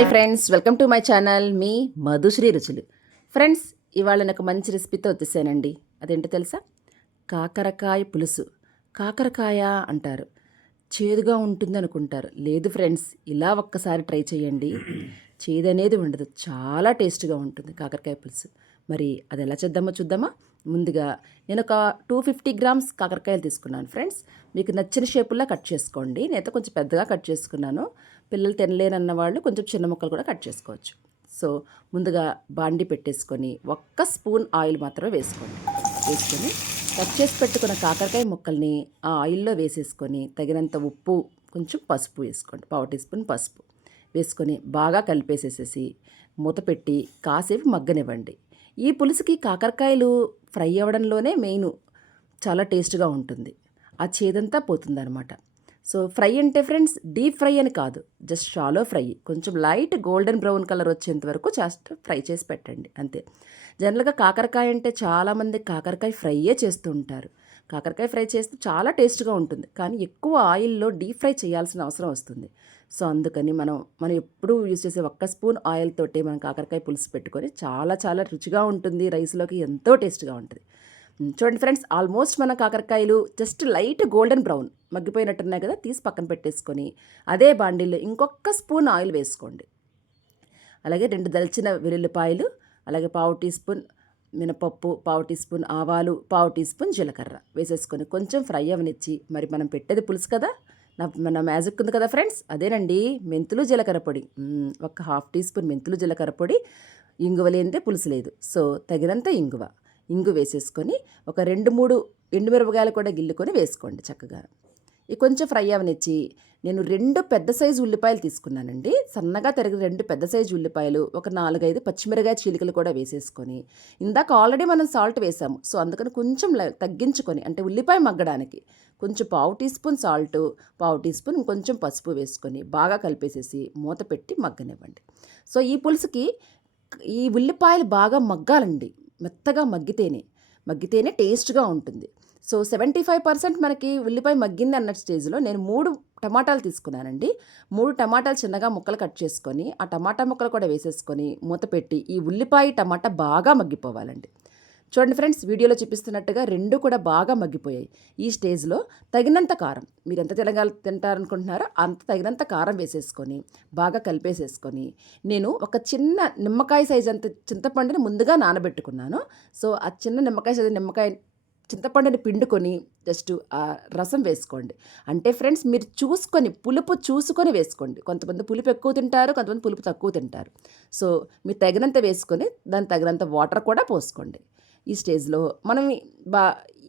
Hi friends welcome to my channel మీ మధుశ్రీ రుచులు friends ఇవాళ నాకు మంచి రెసిపీతో వచ్చేసానండి. అదేంటో తెలుసా? కాకరకాయ పులుసు. కాకరకాయ అంటారు. చేదుగా ఉంటుంది అనుకుంటారు లేదు ఫ్రెండ్స్ ఇలా ఒక్కసారి ట్రై చేయండి. చేదు అనేది ఉండదు. చాలా టేస్ట్గా ఉంటుంది కాకరకాయ పులుసు. మరి అది ఎలా చేద్దామో చూద్దామా? ముందుగా నేను ఒక టూ ఫిఫ్టీ గ్రామ్స్ కాకరకాయలు తీసుకున్నాను ఫ్రెండ్స్ మీకు నచ్చిన షేపుల్లో కట్ చేసుకోండి. నేనైతే కొంచెం పెద్దగా కట్ చేసుకున్నాను. పిల్లలు తినలేనన్న వాళ్ళు కొంచెం చిన్న ముక్కలు కూడా కట్ చేసుకోవచ్చు. సో ముందుగా బాండి పెట్టేసుకొని ఒక్క స్పూన్ ఆయిల్ మాత్రమే వేసుకోండి. వేసుకొని కట్ చేసి పెట్టుకున్న కాకరకాయ ముక్కల్ని ఆ ఆయిల్లో వేసేసుకొని తగినంత ఉప్పు కొంచెం పసుపు వేసుకోండి. పావు టీ స్పూన్ పసుపు వేసుకొని బాగా కలిపేసేసేసి మూత పెట్టి కాసేపు మగ్గనివ్వండి. ఈ పులుసుకి కాకరకాయలు ఫ్రై అవ్వడంలోనే మెయిన్ చాలా టేస్ట్గా ఉంటుంది. ఆ చేదంతా పోతుందన్నమాట. సో ఫ్రై అంటే ఫ్రెండ్స్ డీప్ ఫ్రై అని కాదు. Just shallow fry. కొంచెం లైట్ గోల్డెన్ బ్రౌన్ కలర్ వచ్చేంత వరకు జస్ట్ ఫ్రై చేసి పెట్టండి. అంతే. జనరల్గా కాకరకాయ అంటే చాలామంది కాకరకాయ ఫ్రైయే చేస్తూ ఉంటారు. కాకరకాయ ఫ్రై చేస్తే చాలా టేస్ట్గా ఉంటుంది. కానీ ఎక్కువ ఆయిల్లో డీప్ ఫ్రై చేయాల్సిన అవసరం వస్తుంది. సో అందుకని మనం మనం ఎప్పుడూ యూజ్ చేసే ఒక్క స్పూన్ ఆయిల్ తోటి మనం కాకరకాయ పులుసు పెట్టుకొని చాలా చాలా రుచిగా ఉంటుంది. రైస్లోకి ఎంతో టేస్ట్గా ఉంటుంది. చూడండి ఫ్రెండ్స్ ఆల్మోస్ట్ మన కాకరకాయలు జస్ట్ లైట్ గోల్డెన్ బ్రౌన్ మగ్గిపోయినట్టున్నాయి కదా తీసి పక్కన పెట్టేసుకొని అదే బాండిల్లో ఇంకొక స్పూన్ ఆయిల్ వేసుకోండి. అలాగే రెండు దల్చిన వెల్లుల్లిపాయలు అలాగే పావు టీ స్పూన్ మినపప్పు పావు టీ స్పూన్ ఆవాలు పావు టీ స్పూన్ జీలకర్ర వేసేసుకొని కొంచెం ఫ్రై అవనిచ్చి మరి మనం పెట్టేది పులుసు కదా నా మన మ్యాజిక్ ఉంది కదా ఫ్రెండ్స్ అదేనండి మెంతులు జీలకర్ర పొడి. ఒక హాఫ్ టీ స్పూన్ మెంతులు జీలకర్ర పొడి ఇంగువ లేనిదే పులుసు లేదు. సో తగినంత ఇంగువ. ఇంగు వేసేసుకొని ఒక రెండు మూడు ఎండుమిరపకాయలు కూడా గిల్లుకొని వేసుకోండి చక్కగా. ఇవి కొంచెం ఫ్రై అవనిచ్చి నేను రెండు పెద్ద సైజు ఉల్లిపాయలు తీసుకున్నానండి. సన్నగా తరిగిన రెండు పెద్ద సైజు ఉల్లిపాయలు ఒక నాలుగైదు పచ్చిమిరకాయ చీలికలు కూడా వేసేసుకొని ఇందాక ఆల్రెడీ మనం సాల్ట్ వేసాము. సో అందుకని కొంచెం తగ్గించుకొని అంటే ఉల్లిపాయ మగ్గడానికి కొంచెం పావు టీ స్పూన్ సాల్ట్ పావు టీ స్పూన్ ఇంకొంచెం పసుపు వేసుకొని బాగా కలిపేసేసి మూత పెట్టి మగ్గనివ్వండి. సో ఈ పులుసుకి ఈ ఉల్లిపాయలు బాగా మగ్గాలండి. మెత్తగా మగ్గితేనే మగ్గితేనే టేస్ట్గా ఉంటుంది. సో సెవెంటీ ఫైవ్ పర్సెంట్ మనకి ఉల్లిపాయ మగ్గింది అన్న స్టేజ్లో నేను మూడు టమాటాలు తీసుకున్నానండి. మూడు టమాటాలు చిన్నగా ముక్కలు కట్ చేసుకొని ఆ టమాటా ముక్కలు కూడా వేసేసుకొని మూత పెట్టి ఈ ఉల్లిపాయ టమాటా బాగా మగ్గిపోవాలండి. చూడండి ఫ్రెండ్స్ వీడియోలో చూపిస్తున్నట్టుగా రెండు కూడా బాగా మగ్గిపోయాయి. ఈ స్టేజ్లో తగినంత కారం మీరు ఎంత తినగల తింటారనుకుంటున్నారో అంత తగినంత కారం వేసేసుకొని బాగా కలిపేసేసుకొని నేను ఒక చిన్న నిమ్మకాయ సైజ్ అంత చింతపండుని ముందుగా నానబెట్టుకున్నాను. సో ఆ చిన్న నిమ్మకాయ సైజు నిమ్మకాయ చింతపండుని పిండుకొని జస్ట్ ఆ రసం వేసుకోండి. అంటే ఫ్రెండ్స్ మీరు చూసుకొని పులుపు చూసుకొని వేసుకోండి. కొంతమంది పులుపు ఎక్కువ తింటారు కొంతమంది పులుపు తక్కువ తింటారు. సో మీరు తగినంత వేసుకొని దానికి తగినంత వాటర్ కూడా పోసుకోండి. ఈ స్టేజ్లో. మనం బా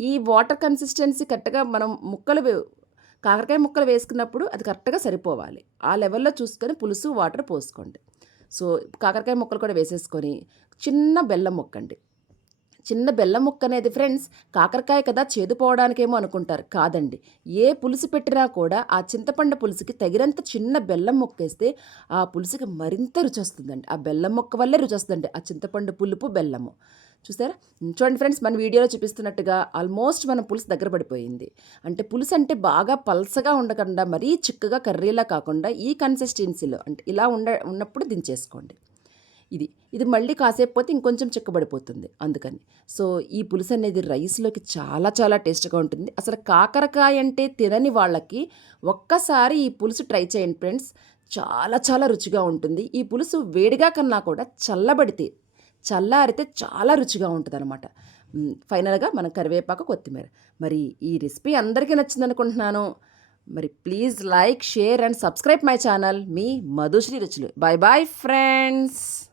ఈ వాటర్ కన్సిస్టెన్సీ కరెక్ట్గా మనం ముక్కలు కాకరకాయ ముక్కలు వేసుకున్నప్పుడు అది కరెక్ట్గా సరిపోవాలి. ఆ లెవెల్లో చూసుకొని పులుసు వాటర్ పోసుకోండి. సో కాకరకాయ ముక్కలు కూడా వేసేసుకొని చిన్న బెల్లం ముక్కండి. చిన్న బెల్లం ముక్క అనేది ఫ్రెండ్స్ కాకరకాయ కదా చేదుపోవడానికేమో అనుకుంటారు. కాదండి. ఏ పులుసు పెట్టినా కూడా ఆ చింతపండు పులుసుకి తగినంత చిన్న బెల్లం ముక్క వేస్తే ఆ పులుసుకి మరింత రుచి వస్తుందండి ఆ బెల్లం ముక్క వల్లే రుచి వస్తుందండి ఆ చింతపండు పులుపు బెల్లము. చూసారా? చూడండి ఫ్రెండ్స్ మన వీడియోలో చూపిస్తున్నట్టుగా ఆల్మోస్ట్ మన పులుసు దగ్గర పడిపోయింది. అంటే పులుసు అంటే బాగా పల్సగా ఉండకుండా మరీ చిక్కగా కర్రీలా కాకుండా ఈ కన్సిస్టెన్సీలో అంటే ఇలా ఉండ ఉన్నప్పుడు దించేసుకోండి. ఇది ఇది మళ్ళీ కాసేపు పోతే ఇంకొంచెం చిక్కబడిపోతుంది అందుకని. సో ఈ పులుసు అనేది రైస్లోకి చాలా చాలా టేస్ట్గా ఉంటుంది. అసలు కాకరకాయ అంటే తినని వాళ్ళకి ఒక్కసారి ఈ పులుసు ట్రై చేయండి ఫ్రెండ్స్. చాలా చాలా రుచిగా ఉంటుంది. ఈ పులుసు వేడిగా కన్నా కూడా చల్లబడితే చల్లారితే చాలా రుచిగా ఉంటుంది అనమాట ఫైనల్గా మన కరివేపాకు కొత్తిమీర. మరి ఈ రెసిపీ అందరికీ నచ్చింది అనుకుంటున్నాను మరి please like share and subscribe my channel. మీ మధుశ్రీ రుచులు. Bye bye friends.